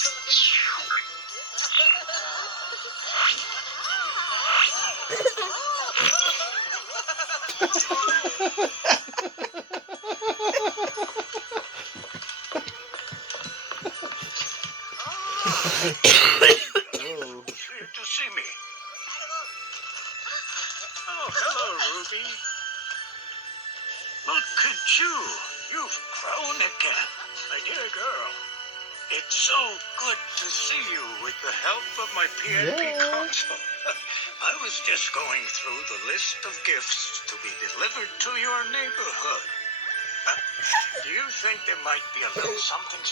Oh. Here to see me. Oh, hello, Ruby. Look at you. You've grown again. My dear girl. It's so good to see you with the help of my PNP Yeah. console. I was just going through the list of gifts to be delivered to your neighborhood. Do you think there might be a little something